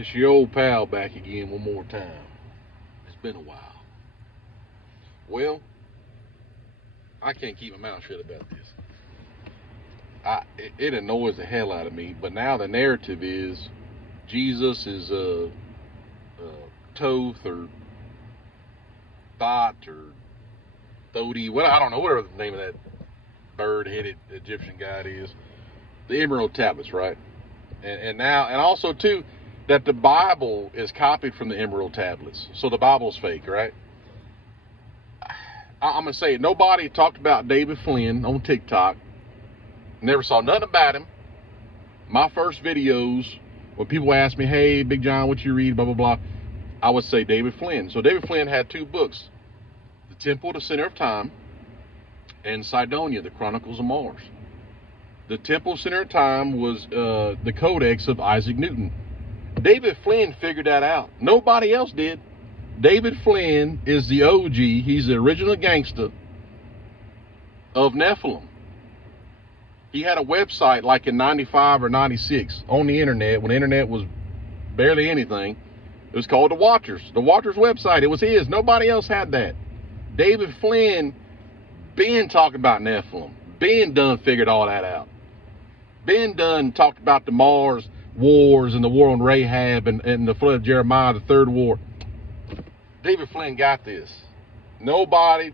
It's your old pal back again one more time. It's been a while. Well, I can't keep my mouth shut about this. It annoys the hell out of me, but now the narrative is Jesus is Toth or Thot or Thodi, well, I don't know, whatever the name of that bird-headed Egyptian guy is. The Emerald Tablets, right? And also too, that the Bible is copied from the Emerald Tablets. So the Bible's fake, right? I'm going to say it. Nobody talked about David Flynn on TikTok. Never saw nothing about him. My first videos, when people ask me, hey, Big John, what you read, blah, blah, blah, I would say David Flynn. So David Flynn had two books, The Temple, the Center of Time, and Sidonia, the Chronicles of Mars. The Temple, Center of Time was the Codex of Isaac Newton. David Flynn figured that out. Nobody else did. David Flynn is the OG. He's the original gangster of Nephilim. He had a website like in 95 or 96 on the internet, when the internet was barely anything. It was called The Watchers. The Watchers website. It was his. Nobody else had that. David Flynn been talking about Nephilim. Ben done figured all that out. Ben done talked about the Mars wars and the war on Rahab and the flood of Jeremiah, the third war. David Flynn got this. Nobody,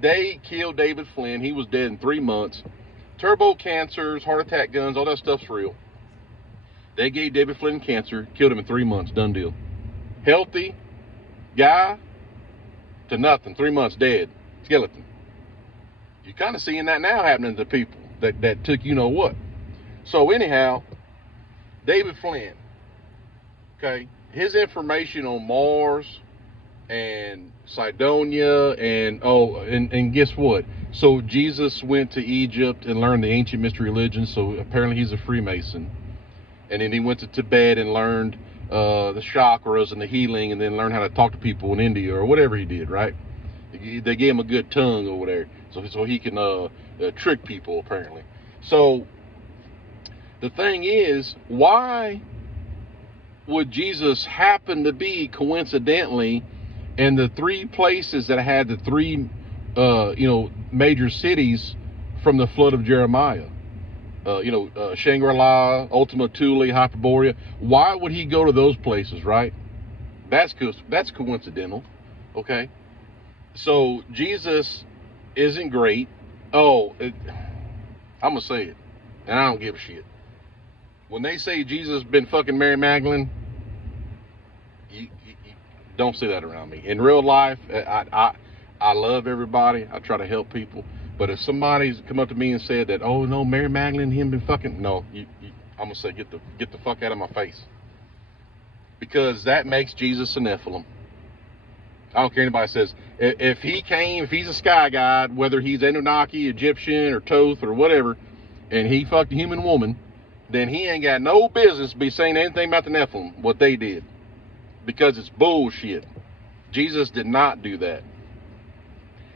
they killed David Flynn. He was dead in 3 months. Turbo cancers, heart attack guns, all that stuff's real. They gave David Flynn cancer, killed him in 3 months, done deal. Healthy guy to nothing, 3 months dead, skeleton. You're kind of seeing that now happening to people that took you know what. So anyhow, David Flynn, okay, his information on Mars and Sidonia and guess what? So Jesus went to Egypt and learned the ancient mystery religion, so apparently he's a Freemason. And then he went to Tibet and learned the chakras and the healing, and then learned how to talk to people in India or whatever he did, right? They gave him a good tongue over there, so he can trick people, apparently. So the thing is, why would Jesus happen to be coincidentally in the three places that had the three major cities from the flood of Jeremiah? Shangri-La, Ultima Thule, Hyperborea. Why would he go to those places, right? That's coincidental, okay? So Jesus isn't great. I'm gonna say it, and I don't give a shit. When they say Jesus been fucking Mary Magdalene, you don't say that around me. In real life, I love everybody. I try to help people. But if somebody's come up to me and said that, oh no, Mary Magdalene, him been fucking, no, I'm gonna say get the fuck out of my face, because that makes Jesus a Nephilim. I don't care anybody says. If he's a sky god, whether he's Anunnaki, Egyptian, or Toth, or whatever, and he fucked a human woman, then he ain't got no business be saying anything about the Nephilim, what they did, because it's bullshit. Jesus did not do that.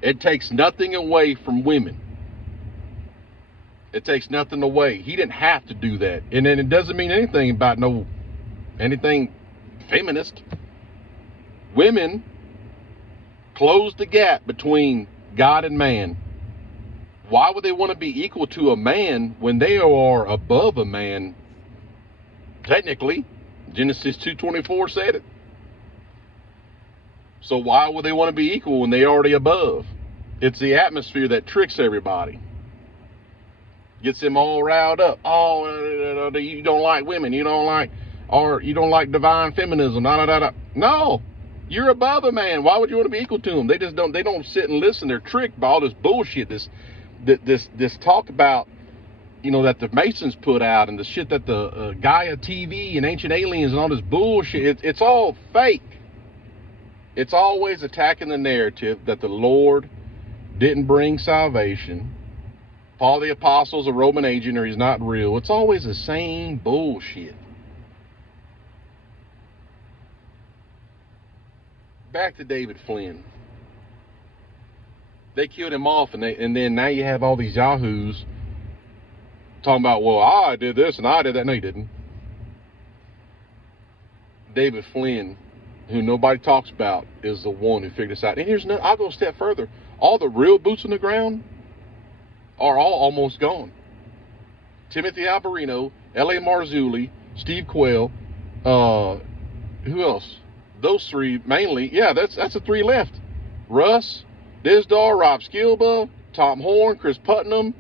It takes nothing away from women. It takes nothing away. He didn't have to do that. And then it doesn't mean anything about anything feminist. Women close the gap between God and man. Why would they want to be equal to a man when they are above a man? Technically, Genesis 2:24 said it. So why would they want to be equal when they're already above? It's the atmosphere that tricks everybody. Gets them all riled up. Oh, you don't like women. You don't like divine feminism. No, you're above a man. Why would you want to be equal to them? They don't sit and listen. They're tricked by all this bullshit. This talk about, that the Masons put out, and the shit that the Gaia TV and Ancient Aliens and all this bullshit. It's all fake. It's always attacking the narrative that the Lord didn't bring salvation. Paul the Apostle's a Roman agent, or he's not real. It's always the same bullshit. Back to David Flynn. They killed him off, and then now you have all these yahoos talking about, well, I did this and I did that. No, you didn't. David Flynn, who nobody talks about, is the one who figured this out. And here's another, I'll go a step further. All the real boots on the ground are all almost gone. Timothy Alberino, L.A. Marzulli, Steve Quayle, who else? Those three mainly. Yeah, that's the three left. Russ, Disdar, Rob Skilba, Tom Horn, Chris Putnam.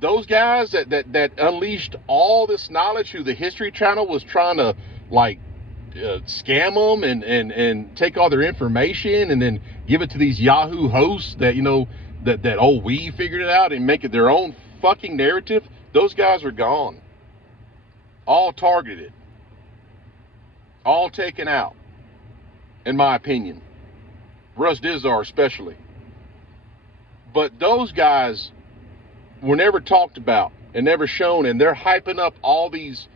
Those guys that unleashed all this knowledge who the History Channel was trying to scam them and take all their information and then give it to these Yahoo hosts that we figured it out and make it their own fucking narrative. Those guys are gone. All targeted. All taken out, in my opinion. Russ Dizdar especially. But those guys were never talked about and never shown, and they're hyping up all these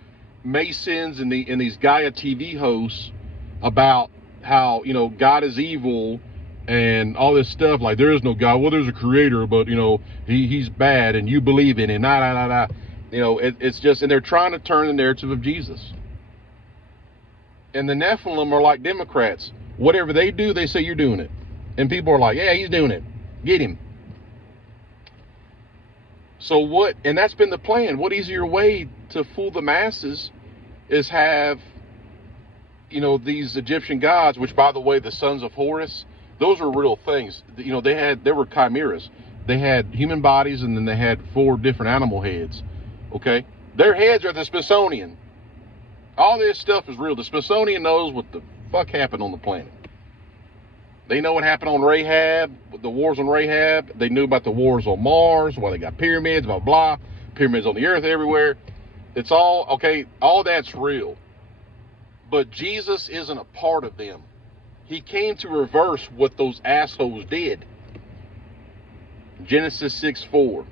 Masons and these Gaia TV hosts about how, God is evil and all this stuff, like there is no God. Well, there's a creator, but he's bad and you believe in him. It's just, and they're trying to turn the narrative of Jesus. And the Nephilim are like Democrats. Whatever they do, they say you're doing it. And people are like, yeah, he's doing it. Get him. So what, and that's been the plan. What easier way to fool the masses is have, these Egyptian gods, which by the way, the sons of Horus, those are real things. They were chimeras. They had human bodies and then they had 4 different animal heads. Okay? Their heads are the Smithsonian. All this stuff is real. The Smithsonian knows what the fuck happened on the planet. They know what happened on Rahab, the wars on Rahab. They knew about the wars on Mars, why they got pyramids, blah, blah. Pyramids on the earth everywhere. It's all, okay, all that's real. But Jesus isn't a part of them. He came to reverse what those assholes did. Genesis 6:4.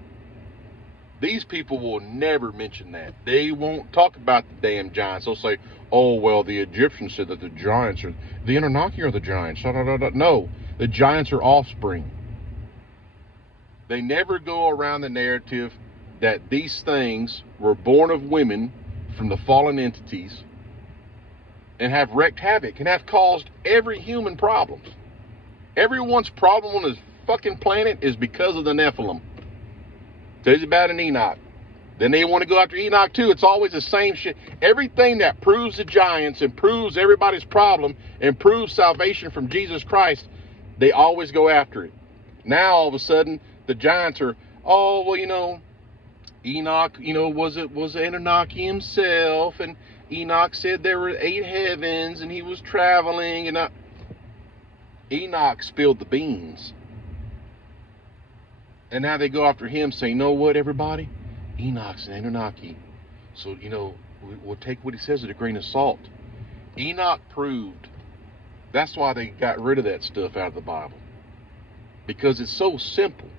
These people will never mention that. They won't talk about the damn giants. They'll say, oh, well, the Egyptians said that the giants are, the Anunnaki are the giants. No, the giants are offspring. They never go around the narrative that these things were born of women from the fallen entities and have wreaked havoc and have caused every human problems. Everyone's problem on this fucking planet is because of the Nephilim. Tells you about an Enoch. Then they want to go after Enoch too. It's always the same shit. Everything that proves the giants and proves everybody's problem and proves salvation from Jesus Christ, they always go after it. Now all of a sudden the giants are, oh well, Enoch, was Anunnaki himself, and Enoch said there were 8 heavens and he was traveling, and Enoch spilled the beans. And now they go after him saying, you know what, everybody? Enoch's an Anunnaki. So, we'll take what he says with a grain of salt. Enoch proved. That's why they got rid of that stuff out of the Bible. Because it's so simple.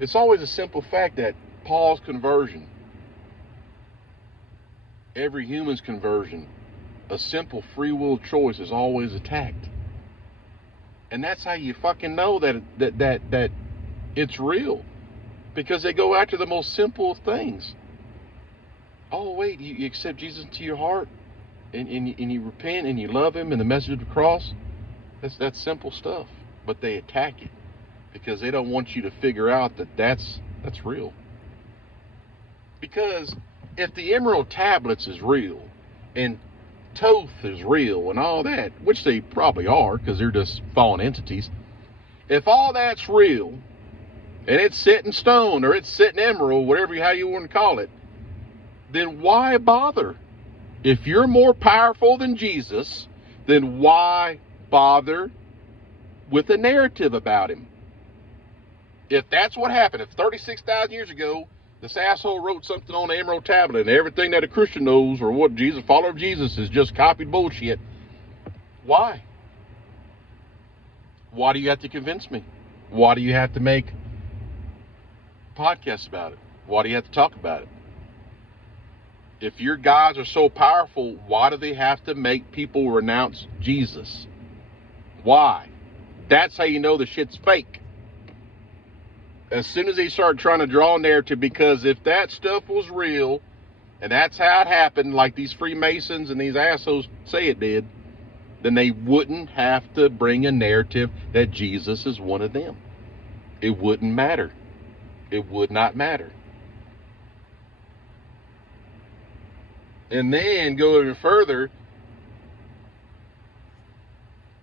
It's always a simple fact that Paul's conversion, every human's conversion, a simple free will choice is always attacked. And that's how you fucking know that it's real, because they go after the most simple things. Oh wait, you accept Jesus into your heart, and you repent and you love him and the message of the cross. That's simple stuff, but they attack it because they don't want you to figure out that that's real. Because if the Emerald Tablets is real and Thoth is real and all that, which they probably are because they're just fallen entities, if all that's real and it's set in stone or it's set in emerald, how you want to call it, then why bother? If you're more powerful than Jesus, then why bother with a narrative about him? If that's what happened, if 36,000 years ago, this asshole wrote something on the Emerald Tablet and everything that a Christian knows or what follower of Jesus is just copied bullshit, why? Why do you have to convince me? Why do you have to make podcasts about it? Why do you have to talk about it? If your gods are so powerful, why do they have to make people renounce Jesus? Why? That's how you know the shit's fake. As soon as they start trying to draw a narrative, because if that stuff was real and that's how it happened, like these Freemasons and these assholes say it did, then they wouldn't have to bring a narrative that Jesus is one of them. It wouldn't matter. It would not matter. And then go even further,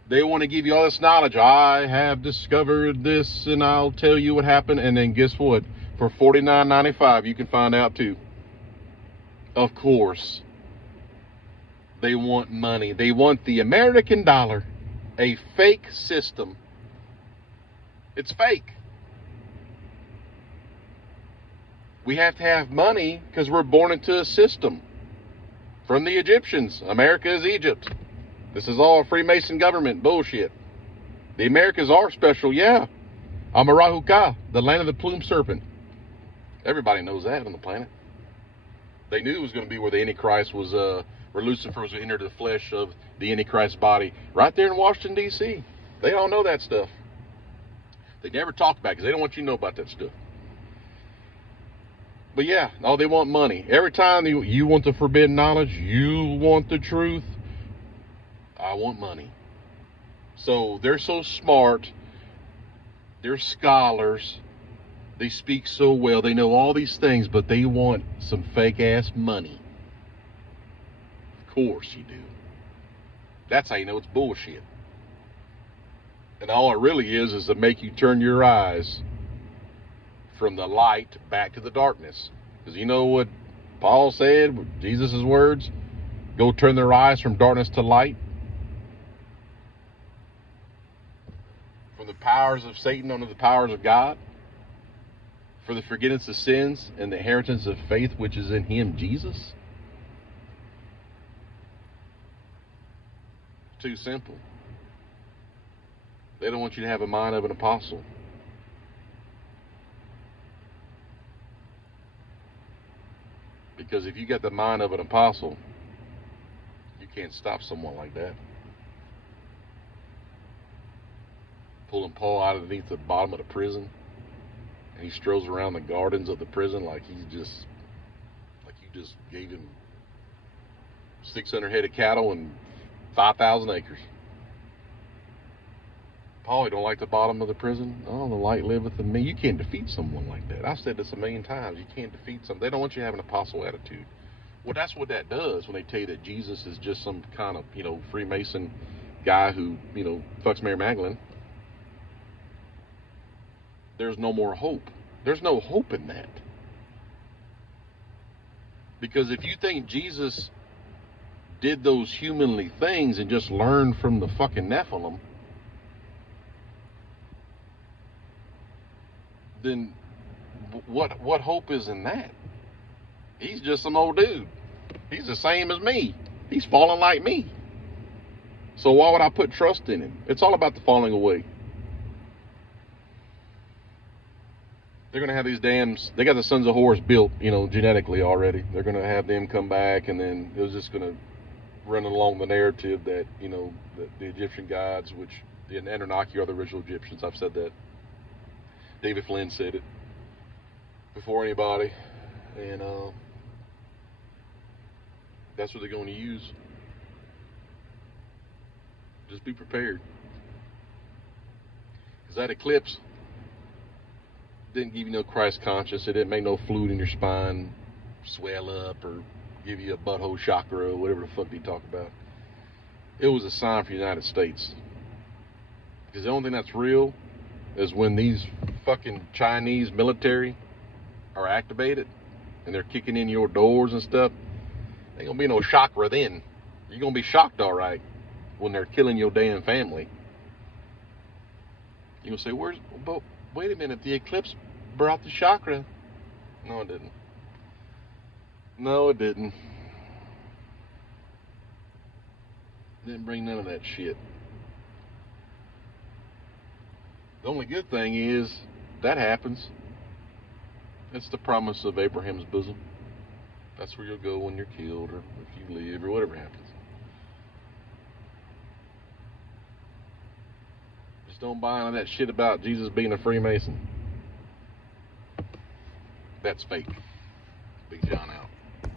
they want to give you all this knowledge. I have discovered this, and I'll tell you what happened. And then guess what? For $49.95, you can find out too. Of course, they want money. They want the American dollar, a fake system. It's fake. We have to have money because we're born into a system. From the Egyptians, America is Egypt. This is all Freemason government bullshit. The Americas are special, yeah. Amarahuka, the land of the plumed serpent. Everybody knows that on the planet. They knew it was going to be where the Antichrist was, where Lucifer was going to enter the flesh of the Antichrist body, right there in Washington, D.C. They all know that stuff. They never talk about it because they don't want you to know about that stuff. But yeah, oh, they want money. Every time you want the forbidden knowledge, you want the truth, I want money. So they're so smart, they're scholars, they speak so well, they know all these things, but they want some fake ass money. Of course you do. That's how you know it's bullshit. And all it really is to make you turn your eyes from the light back to the darkness. Because you know what Paul said, Jesus' words, go turn their eyes from darkness to light. From the powers of Satan unto the powers of God. For the forgiveness of sins and the inheritance of faith which is in him, Jesus. Too simple. They don't want you to have a mind of an apostle. Because if you got the mind of an apostle, you can't stop someone like that. Pulling Paul out underneath the bottom of the prison, and he strolls around the gardens of the prison like you just gave him 600 head of cattle and 5,000 acres. Paul, you don't like the bottom of the prison? Oh, the light liveth in me. You can't defeat someone like that. I've said this a million times. You can't defeat someone. They don't want you to have an apostle attitude. Well, that's what that does when they tell you that Jesus is just some kind of, Freemason guy who, fucks Mary Magdalene. There's no more hope. There's no hope in that. Because if you think Jesus did those humanly things and just learned from the fucking Nephilim, then what hope is in that? He's just some old dude. He's the same as me. He's falling like me. So why would I put trust in him? It's all about the falling away. They're going to have these dams. They got the sons of Horus built, genetically already. They're going to have them come back, and then it was just going to run along the narrative that, the Egyptian gods, which the Anunnaki are the original Egyptians. I've said that. David Flynn said it before anybody, and that's what they're going to use. Just be prepared, because that eclipse didn't give you no Christ conscious. It didn't make no fluid in your spine swell up or give you a butthole chakra or whatever the fuck they talk about. It was a sign for the United States, because the only thing that's real is when these fucking Chinese military are activated and they're kicking in your doors and stuff. Ain't gonna be no chakra then. You're gonna be shocked, all right, when they're killing your damn family. You'll say, but wait a minute, the eclipse brought the chakra. No, it didn't. No, it didn't. Didn't bring none of that shit. The only good thing is that happens. It's the promise of Abraham's bosom. That's where you'll go when you're killed, or if you live, or whatever happens. Just don't buy into that shit about Jesus being a Freemason. That's fake. Big John out.